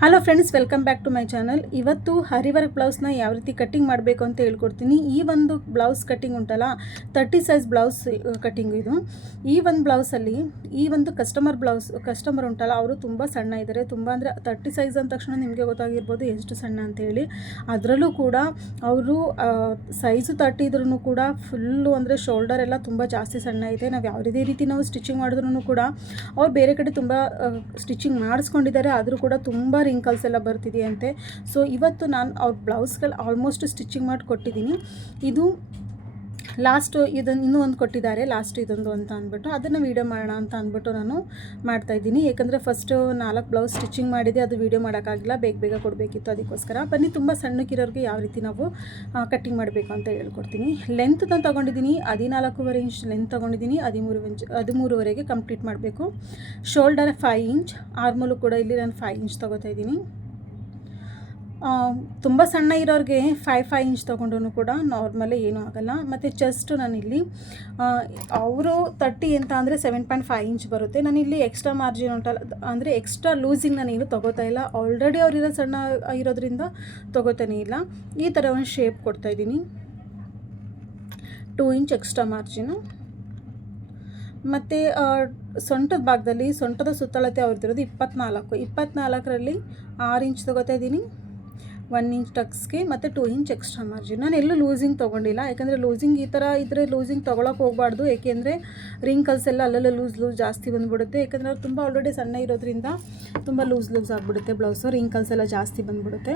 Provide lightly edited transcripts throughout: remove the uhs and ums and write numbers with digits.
Hello friends, welcome back to my channel. ಇವತ್ತು ಹರಿ work ಬ್ಲೌಸ್ನ ಯಾವ ರೀತಿ ಕಟ್ಟಿಂಗ್ ಮಾಡಬೇಕು ಅಂತ ಹೇಳ್ಕೊಡ್ತೀನಿ. ಈ ಒಂದು ಬ್ಲೌಸ್ ಕಟ್ಟಿಂಗ್ ಉಂಟಲ್ಲ, 30 ಸೈಜ್ ಬ್ಲೌಸ್ ಕಟ್ಟಿಂಗ್ ಇದು. ಈ ಒಂದು ಬ್ಲೌಸಲ್ಲಿ ಈ ಒಂದು ಕಸ್ಟಮರ್ ಉಂಟಲ್ಲ, ಅವರು ತುಂಬ ಸಣ್ಣ ಇದ್ದಾರೆ. ತುಂಬ ಅಂದರೆ 30 ಸೈಜ್ ಅಂದ ತಕ್ಷಣ ನಿಮಗೆ ಗೊತ್ತಾಗಿರ್ಬೋದು ಎಷ್ಟು ಸಣ್ಣ ಅಂತೇಳಿ. ಅದರಲ್ಲೂ ಕೂಡ ಅವರು ಸೈಜು 30 ಇದ್ರೂ ಕೂಡ ಫುಲ್ಲು ಅಂದರೆ ಶೋಲ್ಡರ್ ಎಲ್ಲ ತುಂಬ ಜಾಸ್ತಿ ಸಣ್ಣ ಇದೆ. ನಾವು ಯಾವುದೇ ರೀತಿ ನಾವು ಸ್ಟಿಚಿಂಗ್ ಮಾಡಿದ್ರೂ ಕೂಡ ಅವ್ರು ಬೇರೆ ಕಡೆ ತುಂಬ ಸ್ಟಿಚಿಂಗ್ ಮಾಡಿಸ್ಕೊಂಡಿದ್ದಾರೆ, ಆದರೂ ಕೂಡ ತುಂಬ ರಿಂಕಲ್ಸ್ ಎಲ್ಲ ಬರ್ತಿದೆಯಂತೆ. ಸೊ ಇವತ್ತು ನಾನು ಅವ್ರ ಬ್ಲೌಸ್ಗಳು ಆಲ್ಮೋಸ್ಟ್ ಸ್ಟಿಚಿಂಗ್ ಮಾಡಿ ಕೊಟ್ಟಿದ್ದೀನಿ. ಇದು ಲಾಸ್ಟ್ ಇದನ್ನು ಇನ್ನೂ ಒಂದು ಕೊಟ್ಟಿದ್ದಾರೆ, ಲಾಸ್ಟ್ ಇದೊಂದು ಅಂತ ಅಂದ್ಬಿಟ್ಟು ಅದನ್ನು ವೀಡಿಯೋ ಮಾಡೋಣ ಅಂತ ಅಂದ್ಬಿಟ್ಟು ನಾನು ಮಾಡ್ತಾಯಿದ್ದೀನಿ. ಯಾಕಂದರೆ ಫಸ್ಟು 4 ಬ್ಲೌಸ್ ಸ್ಟಿಚಿಂಗ್ ಮಾಡಿದೆ, ಅದು ವೀಡಿಯೋ ಮಾಡೋಕ್ಕಾಗಿಲ್ಲ, ಬೇಗ ಕೊಡಬೇಕಿತ್ತು. ಅದಕ್ಕೋಸ್ಕರ ಬನ್ನಿ ತುಂಬ ಸಣ್ಣಕ್ಕಿರೋರಿಗೆ ಯಾವ ರೀತಿ ನಾವು ಕಟ್ಟಿಂಗ್ ಮಾಡಬೇಕು ಅಂತ ಹೇಳ್ಕೊಡ್ತೀನಿ. ಲೆಂತ್ ನಾನು ತೊಗೊಂಡಿದ್ದೀನಿ 14.5 ಇಂಚ್ ಲೆಂತ್ ತೊಗೊಂಡಿದ್ದೀನಿ. 13ವರೆಗೆ ಕಂಪ್ಲೀಟ್ ಮಾಡಬೇಕು. ಶೋಲ್ಡರ್ 5 ಇಂಚ್, ಆರ್ಮಲು ಕೂಡ ಇಲ್ಲಿ ನಾನು 5 ಇಂಚ್ ತೊಗೋತಾ ಇದ್ದೀನಿ. ತುಂಬ ಸಣ್ಣ ಇರೋರಿಗೆ 5 ಇಂಚ್ ತೊಗೊಂಡ್ರೂ ಕೂಡ ನಾರ್ಮಲೇ ಏನೂ ಆಗೋಲ್ಲ. ಮತ್ತು ಚೆಸ್ಟ್ ನಾನಿಲ್ಲಿ ಅವರು 30 ಅಂತ ಅಂದರೆ 7.5 ಇಂಚ್ ಬರುತ್ತೆ. ನಾನಿಲ್ಲಿ ಎಕ್ಸ್ಟ್ರಾ ಮಾರ್ಜಿನ್ ಉಂಟಲ್ಲ, ಅಂದರೆ ಎಕ್ಸ್ಟ್ರಾ ಲೂಸಿಂಗ್ ನಾನೇನು ತೊಗೋತಾ ಇಲ್ಲ. ಆಲ್ರೆಡಿ ಅವರಿರೋ ಸಣ್ಣ ಇರೋದ್ರಿಂದ ತೊಗೋತಾನೇ ಇಲ್ಲ. ಈ ಥರ ಒಂದು ಶೇಪ್ ಕೊಡ್ತಾಯಿದ್ದೀನಿ. 2 inch extra margin. ಮತ್ತು ಸೊಂಟದ ಭಾಗದಲ್ಲಿ ಸೊಂಟದ ಸುತ್ತಳತೆ ಅವ್ರದ್ದಿರೋದು 24ರಲ್ಲಿ 6 ಇಂಚ್ ತೊಗೋತಾ ಇದ್ದೀನಿ. 1 ಇಂಚ್ ಟಕ್ಸ್ಗೆ ಮತ್ತು 2 ಇಂಚ್ ಎಕ್ಸ್ಟ್ರಾ ಮಾರ್ಜಿನ್. ನಾನು ಎಲ್ಲೂ ಲೂಸಿಂಗ್ ತೊಗೊಂಡಿಲ್ಲ, ಯಾಕಂದರೆ ಲೂಸಿಂಗ್ ಈ ಥರ ಇದ್ದರೆ ಲೂಸಿಂಗ್ ತೊಗೊಳಕ್ಕೆ ಹೋಗಬಾರ್ದು. ಏಕೆಂದರೆ ರಿಂಕಲ್ಸ್ ಎಲ್ಲ ಅಲ್ಲೆಲ್ಲ ಲೂಸ್ ಜಾಸ್ತಿ ಬಂದುಬಿಡುತ್ತೆ. ಯಾಕಂದರೆ ಅವ್ರು ತುಂಬ ಆಲ್ರೆಡಿ ಸಣ್ಣ ಇರೋದ್ರಿಂದ ತುಂಬ ಲೂಸ್ ಆಗಿಬಿಡುತ್ತೆ ಬ್ಲೌಸು, ರಿಂಕಲ್ಸ್ ಎಲ್ಲ ಜಾಸ್ತಿ ಬಂದುಬಿಡುತ್ತೆ.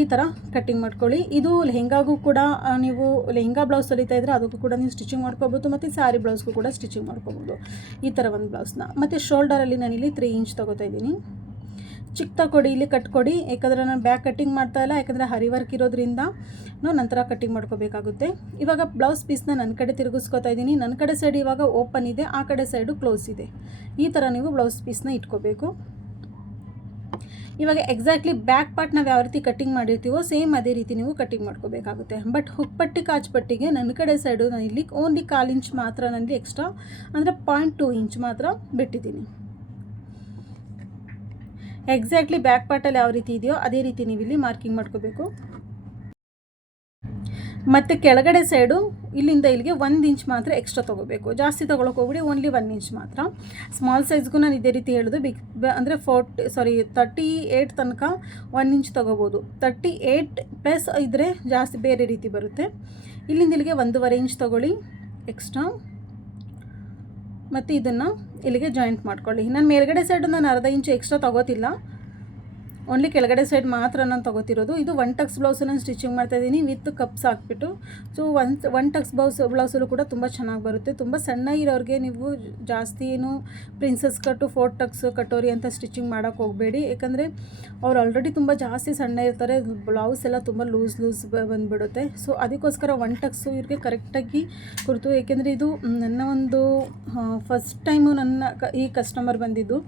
ಈ ಥರ ಕಟ್ಟಿಂಗ್ ಮಾಡ್ಕೊಳ್ಳಿ. ಇದು ಲೆಹೆಂಗಾಗೂ ಕೂಡ ನೀವು ಲೆಹೆಂಗಾ ಬ್ಲೌಸ್ ಹೊಲಿತಾ ಇದ್ದರೆ ಅದಕ್ಕೂ ಕೂಡ ನೀವು ಸ್ಟಿಚಿಂಗ್ ಮಾಡ್ಕೋಬೋದು, ಮತ್ತು ಸ್ಯಾರಿ ಬ್ಲೌಸ್ಗೂ ಕೂಡ ಸ್ಟಿಚಿಂಗ್ ಮಾಡ್ಕೋಬೋದು ಈ ಥರ ಒಂದು ಬ್ಲೌಸ್ನ. ಮತ್ತು ಶೋಲ್ಡರಲ್ಲಿ ನಾನಿಲ್ಲಿ 3 ಇಂಚ್ ತೊಗೋತಾ ಇದ್ದೀನಿ. ಚಿಕ್ಕ ತಗೊಡಿ, ಇಲ್ಲಿ ಕಟ್ಕೊಡಿ. ಯಾಕಂದರೆ ನಾನು ಬ್ಯಾಕ್ ಕಟ್ಟಿಂಗ್ ಮಾಡ್ತಾಯಿಲ್ಲ, ಯಾಕಂದರೆ ಹರಿ ವರ್ಕ್ ಇರೋದ್ರಿಂದ ನಾವು ನಂತರ ಕಟ್ಟಿಂಗ್ ಮಾಡ್ಕೋಬೇಕಾಗುತ್ತೆ. ಇವಾಗ ಬ್ಲೌಸ್ ಪೀಸ್ನ ನನ್ನ ಕಡೆ ತಿರುಗಿಸ್ಕೊತಾ ಇದ್ದೀನಿ. ನನ್ನ ಕಡೆ ಸೈಡ್ ಇವಾಗ ಓಪನ್ ಇದೆ, ಆ ಕಡೆ ಸೈಡು ಕ್ಲೋಸ್ ಇದೆ. ಈ ಥರ ನೀವು ಬ್ಲೌಸ್ ಪೀಸ್ನ ಇಟ್ಕೋಬೇಕು. ಇವಾಗ ಎಕ್ಸಾಕ್ಟ್ಲಿ ಬ್ಯಾಕ್ ಪಾರ್ಟ್ ನಾವು ಯಾವ ರೀತಿ ಕಟ್ಟಿಂಗ್ ಮಾಡಿರ್ತೀವೋ ಸೇಮ್ ಅದೇ ರೀತಿ ನೀವು ಕಟ್ಟಿಂಗ್ ಮಾಡ್ಕೋಬೇಕಾಗುತ್ತೆ. ಬಟ್ ಹುಕ್ಪಟ್ಟಿ ಕಾಜ್ಪಟ್ಟಿಗೆ ನನ್ನ ಕಡೆ ಸೈಡು ನಾನು ಇಲ್ಲಿ ಓನ್ಲಿ 1/4 ಇಂಚ್ ಮಾತ್ರ ನನಗೆ ಎಕ್ಸ್ಟ್ರಾ, ಅಂದರೆ 0.2 ಇಂಚ್ ಮಾತ್ರ ಬಿಟ್ಟಿದ್ದೀನಿ. ಎಕ್ಸಾಕ್ಟ್ಲಿ ಬ್ಯಾಕ್ ಪಾರ್ಟಲ್ಲಿ ಯಾವ ರೀತಿ ಇದೆಯೋ ಅದೇ ರೀತಿ ನೀವು ಇಲ್ಲಿ ಮಾರ್ಕಿಂಗ್ ಮಾಡ್ಕೋಬೇಕು. ಮತ್ತು ಕೆಳಗಡೆ ಸೈಡು ಇಲ್ಲಿಂದ ಇಲ್ಲಿಗೆ 1 ಇಂಚ್ ಮಾತ್ರ ಎಕ್ಸ್ಟ್ರಾ ತೊಗೋಬೇಕು. ಜಾಸ್ತಿ ತೊಗೊಳಕ್ಕೆ ಹೋಗ್ಬಿಡಿ, ಓನ್ಲಿ 1 ಇಂಚ್ ಮಾತ್ರ. ಸ್ಮಾಲ್ ಸೈಜ್ಗೂ ನಾನು ಇದೇ ರೀತಿ ಹೇಳೋದು. ಅಂದರೆ 38 ತನಕ 1 ಇಂಚ್ ತೊಗೋಬೋದು. 38+ ಇದ್ದರೆ ಜಾಸ್ತಿ ಬೇರೆ ರೀತಿ ಬರುತ್ತೆ. ಇಲ್ಲಿಂದ ಇಲ್ಲಿಗೆ 1.5 ಇಂಚ್ ತೊಗೊಳ್ಳಿ ಎಕ್ಸ್ಟ್ರಾ. ಮತ್ತು ಇದನ್ನು ಇಲ್ಲಿಗೆ ಜಾಯಿಂಟ್ ಮಾಡ್ಕೊಳ್ಳಿ. ನಾನು ಮೇಲ್ಗಡೆ ಸೈಡು ನಾನು 1/2 ಇಂಚು ಎಕ್ಸ್ಟ್ರಾ ತೊಗೋತಿಲ್ಲ, ಓನ್ಲಿ ಕೆಳಗಡೆ ಸೈಡ್ ಮಾತ್ರ ನಾನು ತೊಗೋತಿರೋದು. ಇದು 1 ಟಕ್ಸ್ ಬ್ಲೌಸು ನಾನು ಸ್ಟಿಚಿಂಗ್ ಮಾಡ್ತಾಯಿದ್ದೀನಿ ವಿತ್ ಕಪ್ಸ್ ಹಾಕ್ಬಿಟ್ಟು. ಸೊ ಒನ್ ಟಕ್ಸ್ ಬ್ಲೌಸಲ್ಲೂ ಕೂಡ ತುಂಬ ಚೆನ್ನಾಗಿ ಬರುತ್ತೆ. ತುಂಬ ಸಣ್ಣ ಇರೋರಿಗೆ ನೀವು ಜಾಸ್ತಿ ಏನು ಪ್ರಿನ್ಸಸ್ ಕಟ್ಟು 4 ಟಕ್ಸ್ ಕಟೋರಿ ಅಂತ ಸ್ಟಿಚಿಂಗ್ ಮಾಡೋಕ್ಕೆ ಹೋಗಬೇಡಿ. ಯಾಕಂದರೆ ಅವ್ರು ಆಲ್ರೆಡಿ ತುಂಬ ಜಾಸ್ತಿ ಸಣ್ಣ ಇರ್ತಾರೆ, ಬ್ಲೌಸ್ ಎಲ್ಲ ತುಂಬ ಲೂಸ್ ಬಂದುಬಿಡುತ್ತೆ. ಸೊ ಅದಕ್ಕೋಸ್ಕರ 1 ಟಕ್ಸು ಇವ್ರಿಗೆ ಕರೆಕ್ಟಾಗಿ ಕುರಿತು. ಏಕೆಂದರೆ ಇದು ನನ್ನ ಒಂದು ಫಸ್ಟ್ ಟೈಮು ಈ ಕಸ್ಟಮರ್ ಬಂದಿದ್ದು.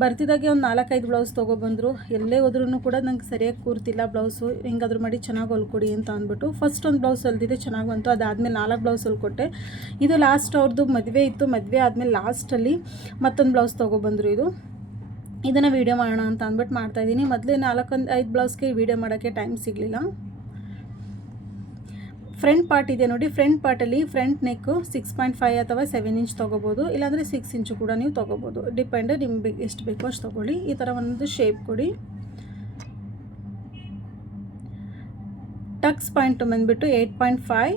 ಬರ್ತಿದ್ದಾಗೆ ಒಂದು 4-5 ಬ್ಲೌಸ್ ತೊಗೊಬಂದರು. ಎಲ್ಲೇ ಹೋದ್ರೂ ಕೂಡ ನಂಗೆ ಸರಿಯಾಗಿ ಕೂರ್ತಿಲ್ಲ ಬ್ಲೌಸು, ಹೆಂಗಾದ್ರೂ ಮಾಡಿ ಚೆನ್ನಾಗಿ ಹೊಲ್ಕೊಡಿ ಅಂತ ಅಂದ್ಬಿಟ್ಟು ಫಸ್ಟ್ ಒಂದು ಬ್ಲೌಸ್ ಹೊಲ್ದಿದ್ದೆ, ಚೆನ್ನಾಗಿ ಬಂತು. ಅದಾದಮೇಲೆ 4 ಬ್ಲೌಸ್ ಹೊಲ್ಕೊಟ್ಟೆ. ಇದು ಲಾಸ್ಟ್ ಅವ್ರದ್ದು ಮದುವೆ ಇತ್ತು, ಮದುವೆ ಆದಮೇಲೆ ಲಾಸ್ಟಲ್ಲಿ ಮತ್ತೊಂದು ಬ್ಲೌಸ್ ತೊಗೊಬಂದರು. ಇದನ್ನು ವೀಡಿಯೋ ಮಾಡೋಣ ಅಂತ ಅಂದ್ಬಿಟ್ಟು ಮಾಡ್ತಾಯಿದ್ದೀನಿ. ಮೊದಲೇ 4-5 ಬ್ಲೌಸ್ಗೆ ವೀಡಿಯೋ ಮಾಡೋಕ್ಕೆ ಟೈಮ್ ಸಿಗಲಿಲ್ಲ. ಫ್ರಂಟ್ ಪಾರ್ಟ್ ಇದೆ ನೋಡಿ, ಫ್ರಂಟ್ ಪಾರ್ಟಲ್ಲಿ ಫ್ರಂಟ್ ನೆಕ್ಕು 6.5 ಅಥವಾ 7 ಇಂಚ್ ತೊಗೋಬೋದು, ಇಲ್ಲಾಂದರೆ 6 ಇಂಚು ಕೂಡ ನೀವು ತೊಗೋಬೋದು. ಡಿಪೆಂಡ್ ನಿಮ್ಗೆ ಎಷ್ಟು ಬೇಕೋ ಅಷ್ಟು ತೊಗೊಳ್ಳಿ. ಈ ಥರ ಒಂದು ಶೇಪ್ ಕೊಡಿ. ಟಕ್ಸ್ ಪಾಯಿಂಟ್ ಬಂದುಬಿಟ್ಟು 8.5,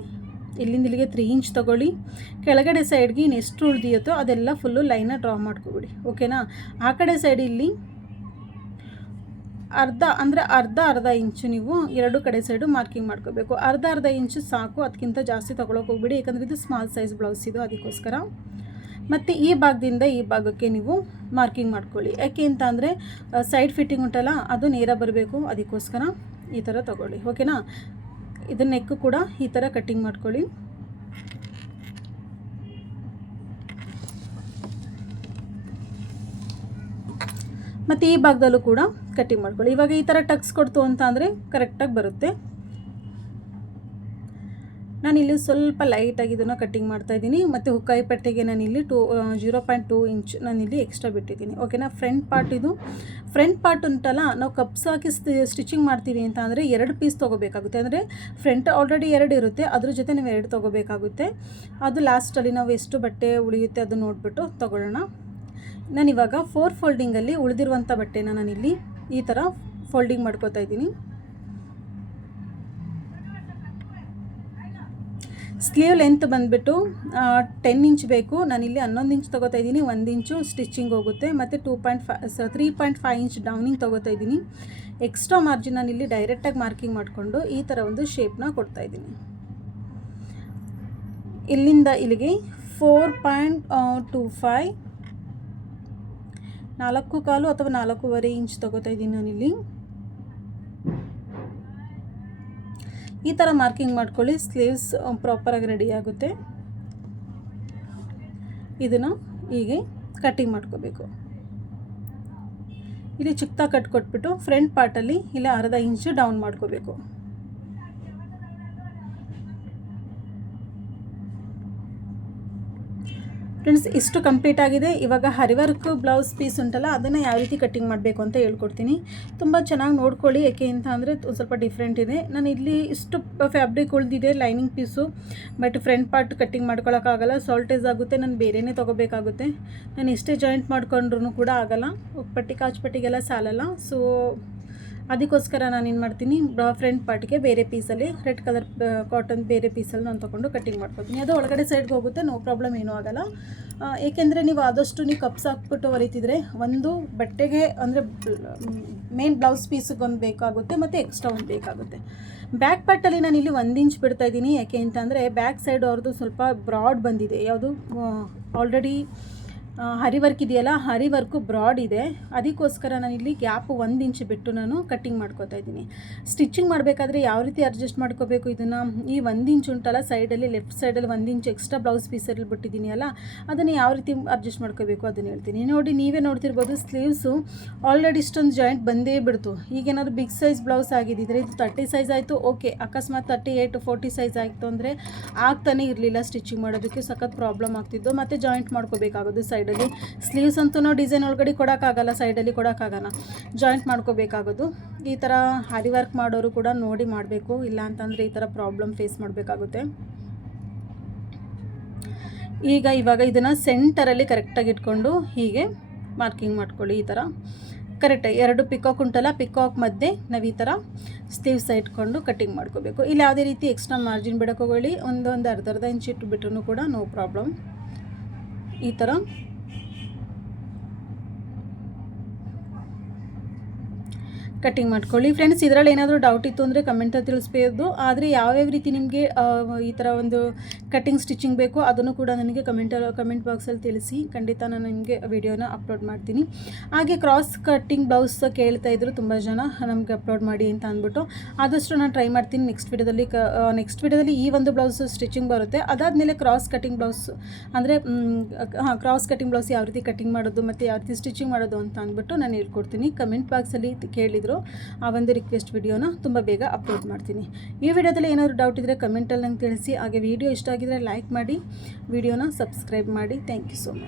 ಇಲ್ಲಿಂದ ಇಲ್ಲಿಗೆ 3 ಇಂಚ್ ತೊಗೊಳ್ಳಿ. ಕೆಳಗಡೆ ಸೈಡ್ಗೆ ಎಷ್ಟು ಉಳಿದಿರುತ್ತೋ ಅದೆಲ್ಲ ಫುಲ್ಲು ಲೈನ ಡ್ರಾ ಮಾಡ್ಕೊಬಿಡಿ, ಓಕೆನಾ. ಆ ಕಡೆ ಸೈಡ್ ಇಲ್ಲಿ ಅರ್ಧ ಇಂಚು ನೀವು 2 ಕಡೆ ಸೈಡು ಮಾರ್ಕಿಂಗ್ ಮಾಡ್ಕೋಬೇಕು. ಅರ್ಧ ಇಂಚು ಸಾಕು, ಅದಕ್ಕಿಂತ ಜಾಸ್ತಿ ತೊಗೊಳಕ್ಕೆ ಹೋಗ್ಬಿಡಿ. ಯಾಕಂದರೆ ಇದು ಸ್ಮಾಲ್ ಸೈಜ್ ಬ್ಲೌಸ್ ಇದು, ಅದಕ್ಕೋಸ್ಕರ. ಮತ್ತು ಈ ಭಾಗದಿಂದ ಈ ಭಾಗಕ್ಕೆ ನೀವು ಮಾರ್ಕಿಂಗ್ ಮಾಡ್ಕೊಳ್ಳಿ. ಯಾಕೆ ಅಂತ ಅಂದರೆ ಸೈಡ್ ಫಿಟ್ಟಿಂಗ್ ಉಂಟಲ್ಲ, ಅದು ನೇರ ಬರಬೇಕು, ಅದಕ್ಕೋಸ್ಕರ ಈ ಥರ ತೊಗೊಳ್ಳಿ, ಓಕೆನಾ. ಇದನ್ನ ನೆಕ್ಕು ಕೂಡ ಈ ಥರ ಕಟ್ಟಿಂಗ್ ಮಾಡ್ಕೊಳ್ಳಿ. ಮತ್ತು ಈ ಭಾಗದಲ್ಲೂ ಕೂಡ ಕಟ್ಟಿಂಗ್ ಮಾಡ್ಕೊಳ್ಳಿ. ಇವಾಗ ಈ ಥರ ಟಕ್ಸ್ ಕೊಡ್ತು ಅಂತ ಅಂದರೆ ಕರೆಕ್ಟಾಗಿ ಬರುತ್ತೆ. ನಾನಿಲ್ಲಿ ಸ್ವಲ್ಪ ಲೈಟಾಗಿ ಇದನ್ನು ಕಟ್ಟಿಂಗ್ ಮಾಡ್ತಾಯಿದ್ದೀನಿ. ಮತ್ತು ಹುಕ್ಕಾಯಿ ಪಟ್ಟಿಗೆ ನಾನಿಲ್ಲಿ 0.2 ಇಂಚ್ ನಾನಿಲ್ಲಿ ಎಕ್ಸ್ಟ್ರಾ ಬಿಟ್ಟಿದ್ದೀನಿ, ಓಕೆನಾ. ಫ್ರಂಟ್ ಪಾರ್ಟ್ ಇದು ಫ್ರಂಟ್ ಪಾರ್ಟ್ ಉಂಟಲ್ಲ, ನಾವು ಕಪ್ಸ್ ಹಾಕಿ ಸ್ಟಿಚಿಂಗ್ ಮಾಡ್ತೀವಿ ಅಂತ ಅಂದರೆ 2 ಪೀಸ್ ತೊಗೋಬೇಕಾಗುತ್ತೆ. ಅಂದರೆ ಫ್ರಂಟ್ ಆಲ್ರೆಡಿ 2 ಇರುತ್ತೆ, ಅದ್ರ ಜೊತೆ ನೀವು 2 ತೊಗೋಬೇಕಾಗುತ್ತೆ. ಅದು ಲಾಸ್ಟಲ್ಲಿ ನಾವು ಎಷ್ಟು ಬಟ್ಟೆ ಉಳಿಯುತ್ತೆ ಅದು ನೋಡಿಬಿಟ್ಟು ತೊಗೊಳ್ಳೋಣ. ನಾನಿವಾಗ 4 ಫೋಲ್ಡಿಂಗಲ್ಲಿ ಉಳಿದಿರುವಂಥ ಬಟ್ಟೆನ ನಾನಿಲ್ಲಿ ಈ ಥರ ಫೋಲ್ಡಿಂಗ್ ಮಾಡ್ಕೋತಾ ಇದ್ದೀನಿ. ಸ್ಲೀವ್ ಲೆಂತ್ ಬಂದುಬಿಟ್ಟು 10 ಇಂಚ್ ಬೇಕು. ನಾನಿಲ್ಲಿ 11 ಇಂಚ್ ತೊಗೋತಾ ಇದ್ದೀನಿ. 1 ಇಂಚು ಸ್ಟಿಚಿಂಗ್ ಹೋಗುತ್ತೆ ಮತ್ತು 3.5 ಇಂಚ್ ಡೌನಿಂಗ್ ತೊಗೋತಾ ಇದ್ದೀನಿ. ಎಕ್ಸ್ಟ್ರಾ ಮಾರ್ಜಿನ್ ನಾನಿಲ್ಲಿ ಡೈರೆಕ್ಟಾಗಿ ಮಾರ್ಕಿಂಗ್ ಮಾಡಿಕೊಂಡು ಈ ಥರ ಒಂದು ಶೇಪ್ನ ಕೊಡ್ತಾ ಇದ್ದೀನಿ. ಇಲ್ಲಿಂದ ಇಲ್ಲಿಗೆ 4.25 4.25 ಅಥವಾ 4.25 ಇಂಚ್ ತೊಗೋತಾ ಇದ್ದೀನಿ ನಾನಿಲ್ಲಿ. ಈ ಥರ ಮಾರ್ಕಿಂಗ್ ಮಾಡ್ಕೊಳ್ಳಿ. ಸ್ಲೀವ್ಸ್ ಪ್ರಾಪರಾಗಿ ರೆಡಿ ಆಗುತ್ತೆ. ಇದನ್ನು ಹೀಗೆ ಕಟ್ಟಿಂಗ್ ಮಾಡ್ಕೋಬೇಕು. ಇಲ್ಲಿ ಚಿಕ್ಕದಾಗಿ ಕಟ್ ಕೊಟ್ಬಿಟ್ಟು ಫ್ರಂಟ್ ಪಾರ್ಟಲ್ಲಿ ಇಲ್ಲಿ 1/2 ಇಂಚು ಡೌನ್ ಮಾಡ್ಕೋಬೇಕು. ಫ್ರೆಂಡ್ಸ್, ಇಷ್ಟು ಕಂಪ್ಲೀಟ್ ಆಗಿದೆ. ಇವಾಗ ಹರಿವರ್ಕ್ ಬ್ಲೌಸ್ ಪೀಸ್ ಉಂಟಲ್ಲ, ಅದನ್ನು ಯಾವ ರೀತಿ ಕಟ್ಟಿಂಗ್ ಮಾಡಬೇಕು ಅಂತ ಹೇಳ್ಕೊಡ್ತೀನಿ. ತುಂಬ ಚೆನ್ನಾಗಿ ನೋಡ್ಕೊಳ್ಳಿ. ಯಾಕೆ ಅಂತ ಅಂದರೆ ಸ್ವಲ್ಪ ಡಿಫ್ರೆಂಟ್ ಇದೆ. ನಾನು ಇಲ್ಲಿ ಇಷ್ಟು ಫ್ಯಾಬ್ರಿಕ್ ಉಳಿದಿದೆ lining piece, but front part cutting ಮಾಡ್ಕೊಳ್ಳೋಕ್ಕಾಗಲ್ಲ, ಸಾಲ್ಟೇಜ್ ಆಗುತ್ತೆ. ನಾನು ಬೇರೆಯೇ ತೊಗೋಬೇಕಾಗುತ್ತೆ. ನಾನು ಎಷ್ಟೇ ಜಾಯಿಂಟ್ ಮಾಡ್ಕೊಂಡ್ರೂ ಕೂಡ ಆಗಲ್ಲ, ಪಟ್ಟಿ ಕಾಚುಪಟ್ಟಿಗೆಲ್ಲ ಸಾಲಲ್ಲ. ಸೊ ಅದಕ್ಕೋಸ್ಕರ ನಾನು ಏನು ಮಾಡ್ತೀನಿ, ಫ್ರಂಟ್ ಪಾರ್ಟ್ಗೆ ಬೇರೆ ಪೀಸಲ್ಲಿ ರೆಡ್ ಕಲರ್ ಕಾಟನ್ ಬೇರೆ ಪೀಸಲ್ಲಿ ನಾನು ತೊಗೊಂಡು ಕಟ್ಟಿಂಗ್ ಮಾಡ್ಕೊತೀನಿ. ಅದು ಒಳಗಡೆ ಸೈಡ್ಗೆ ಹೋಗುತ್ತೆ, ನೋ ಪ್ರಾಬ್ಲಮ್ ಏನೂ ಆಗೋಲ್ಲ. ಏಕೆಂದರೆ ನೀವು ಆದಷ್ಟು ನೀವು ಕಪ್ಸ್ ಹಾಕ್ಬಿಟ್ಟು ಹೊಲಿತಿದ್ರೆ ಒಂದು ಬಟ್ಟೆಗೆ ಅಂದರೆ ಮೇನ್ ಬ್ಲೌಸ್ ಪೀಸಿಗೆ ಒಂದು ಬೇಕಾಗುತ್ತೆ ಮತ್ತು ಎಕ್ಸ್ಟ್ರಾ ಒಂದು ಬೇಕಾಗುತ್ತೆ. ಬ್ಯಾಕ್ ಪಾರ್ಟಲ್ಲಿ ನಾನು ಇಲ್ಲಿ 1 ಇಂಚ್ ಬಿಡ್ತಾಯಿದ್ದೀನಿ. ಯಾಕೆ ಅಂತಂದರೆ ಬ್ಯಾಕ್ ಸೈಡ್ ಅವ್ರದ್ದು ಸ್ವಲ್ಪ ಬ್ರಾಡ್ ಬಂದಿದೆ. ಯಾವುದು ಆಲ್ರೆಡಿ ಹರಿ ವರ್ಕ್ ಇದೆಯಲ್ಲ, ಹರಿ ವರ್ಕು ಬ್ರಾಡ್ ಇದೆ. ಅದಕ್ಕೋಸ್ಕರ ನಾನಿಲ್ಲಿ ಗ್ಯಾಪ್ 1 ಇಂಚ್ ಬಿಟ್ಟು ನಾನು ಕಟ್ಟಿಂಗ್ ಮಾಡ್ಕೋತಾ ಇದ್ದೀನಿ. ಸ್ಟಿಚಿಂಗ್ ಮಾಡಬೇಕಾದ್ರೆ ಯಾವ ರೀತಿ ಅಡ್ಜಸ್ಟ್ ಮಾಡ್ಕೋಬೇಕು ಇದನ್ನು, ಈ 1 ಇಂಚ್ ಉಂಟಲ್ಲ ಸೈಡಲ್ಲಿ, ಲೆಫ್ಟ್ ಸೈಡಲ್ಲಿ 1 ಇಂಚ್ ಎಕ್ಸ್ಟ್ರಾ ಬ್ಲೌಸ್ ಪೀಸಲ್ಲಿ ಬಿಟ್ಟಿದ್ದೀನಿ ಅಲ್ಲ, ಅದನ್ನು ಯಾವ ರೀತಿ ಅಡ್ಜಸ್ಟ್ ಮಾಡ್ಕೋಬೇಕು ಅದನ್ನು ಹೇಳ್ತೀನಿ. ನೋಡಿ, ನೀವೇ ನೋಡ್ತಿರ್ಬೋದು, ಸ್ಲೀವ್ಸು ಆಲ್ರೆಡಿ ಇಷ್ಟೊಂದು ಜಾಯಿಂಟ್ ಬಂದೇ ಬಿಡ್ತು. ಈಗೇನಾದ್ರು ಬಿಗ್ ಸೈಜ್ ಬ್ಲೌಸ್ ಆಗಿದ್ದಿದ್ರೆ ಇದು 30 ಸೈಜ್ ಆಯಿತು, ಓಕೆ. ಅಕಸ್ಮಾತ್ 38 40 ಸೈಜ್ ಆಯಿತು ಅಂದರೆ ಆಗ್ತಾನೆ ಇರಲಿಲ್ಲ, ಸ್ಟಿಚಿಂಗ್ ಮಾಡೋದಕ್ಕೆ ಸಖತ್ ಪ್ರಾಬ್ಲಮ್ ಆಗ್ತಿದ್ದು, ಮತ್ತು ಜಾಯಿಂಟ್ ಮಾಡ್ಕೋಬೇಕಾಗೋದು ಸೈಡಲ್ಲಿ. ಸ್ಲೀವ್ಸ್ ಅಂತೂ ನಾವು ಡಿಸೈನ್ ಒಳಗಡೆ ಕೊಡೋಕ್ಕಾಗಲ್ಲ, ಸೈಡಲ್ಲಿ ಕೊಡೋಕ್ಕಾಗಲ್ಲ, ಜಾಯಿಂಟ್ ಮಾಡ್ಕೋಬೇಕಾಗೋದು. ಈ ಥರ ಹರಿ ವರ್ಕ್ ಮಾಡೋರು ಕೂಡ ನೋಡಿ ಮಾಡಬೇಕು, ಇಲ್ಲ ಅಂತಂದರೆ ಈ ಥರ ಪ್ರಾಬ್ಲಮ್ ಫೇಸ್ ಮಾಡಬೇಕಾಗುತ್ತೆ. ಇವಾಗ ಇದನ್ನು ಸೆಂಟರಲ್ಲಿ ಕರೆಕ್ಟಾಗಿ ಇಟ್ಕೊಂಡು ಹೀಗೆ ಮಾರ್ಕಿಂಗ್ ಮಾಡ್ಕೊಳ್ಳಿ. ಈ ಥರ ಕರೆಕ್ಟಾಗಿ 2 ಪಿಕಾಕ್ ಉಂಟಲ್ಲ, ಪಿಕಾಕ್ ಮಧ್ಯೆ ನಾವು ಈ ಥರ ಸ್ಲೀವ್ಸ್ ಇಟ್ಕೊಂಡು ಕಟ್ಟಿಂಗ್ ಮಾಡ್ಕೋಬೇಕು. ಇಲ್ಲಿ ಯಾವುದೇ ರೀತಿ ಎಕ್ಸ್ಟ್ರಾ ಮಾರ್ಜಿನ್ ಬಿಡೋಕೆ ಹೋಗಲಿ, ಒಂದು ಅರ್ಧ ಇಂಚ್ ಇಟ್ಟು ಬಿಟ್ರೂ ಕೂಡ ನೋ ಪ್ರಾಬ್ಲಮ್. ಈ ಥರ ಕಟ್ಟಿಂಗ್ ಮಾಡ್ಕೊಳ್ಳಿ. ಫ್ರೆಂಡ್ಸ್, ಇದರಲ್ಲಿ ಏನಾದರೂ ಡೌಟ್ ಇತ್ತು ಅಂದರೆ ಕಮೆಂಟಲ್ಲಿ ತಿಳಿಸ್ಬೋದು. ಆದರೆ ಯಾವ್ಯಾವ ರೀತಿ ನಿಮಗೆ ಈ ಥರ ಒಂದು ಕಟ್ಟಿಂಗ್ ಸ್ಟಿಚಿಂಗ್ ಬೇಕು ಅದನ್ನು ಕೂಡ ನನಗೆ ಕಮೆಂಟ್ ಬಾಕ್ಸಲ್ಲಿ ತಿಳಿಸಿ. ಖಂಡಿತ ನಾನು ನಿಮಗೆ ವಿಡಿಯೋನ ಅಪ್ಲೋಡ್ ಮಾಡ್ತೀನಿ. ಹಾಗೆ ಕ್ರಾಸ್ ಕಟ್ಟಿಂಗ್ ಬ್ಲೌಸ್ ಕೇಳ್ತಾ ಇದ್ರು ತುಂಬ ಜನ, ನಮಗೆ ಅಪ್ಲೋಡ್ ಮಾಡಿ ಅಂತ ಅಂದ್ಬಿಟ್ಟು. ಆದಷ್ಟು ನಾನು ಟ್ರೈ ಮಾಡ್ತೀನಿ. ನೆಕ್ಸ್ಟ್ ವಿಡಿಯೋದಲ್ಲಿ ಈ ಒಂದು ಬ್ಲೌಸ್ ಸ್ಟಿಚಿಂಗ್ ಬರುತ್ತೆ. ಅದಾದಮೇಲೆ ಕ್ರಾಸ್ ಕಟ್ಟಿಂಗ್ ಬ್ಲೌಸ್ ಅಂದರೆ ಕ್ರಾಸ್ ಕಟ್ಟಿಂಗ್ ಬ್ಲೌಸ್ ಯಾವ ರೀತಿ ಕಟ್ಟಿಂಗ್ ಮಾಡೋದು ಮತ್ತು ಯಾವ ರೀತಿ ಸ್ಟಿಚಿಂಗ್ ಮಾಡೋದು ಅಂತ ಅಂದ್ಬಿಟ್ಟು ನಾನು ಹೇಳ್ಕೊಡ್ತೀನಿ. ಕಮೆಂಟ್ ಬಾಕ್ಸಲ್ಲಿ ಕೇಳಿದ್ರು, ಆ ಒಂದು ರಿಕ್ವೆಸ್ಟ್ ವಿಡಿಯೋನ ತುಂಬ ಬೇಗ ಅಪ್ಲೋಡ್ ಮಾಡ್ತೀನಿ. ಈ ವಿಡಿಯೋದಲ್ಲಿ ಏನಾದರೂ ಡೌಟ್ ಇದ್ದರೆ ಕಮೆಂಟಲ್ಲಿ ನಂಗೆ ತಿಳಿಸಿ. ಹಾಗೆ ವಿಡಿಯೋ ಇಷ್ಟ ಆಗಿದರೆ ಲೈಕ್ ಮಾಡಿ, ವಿಡಿಯೋನ ಸಬ್ಸ್ಕ್ರೈಬ್ ಮಾಡಿ. Thank you so much.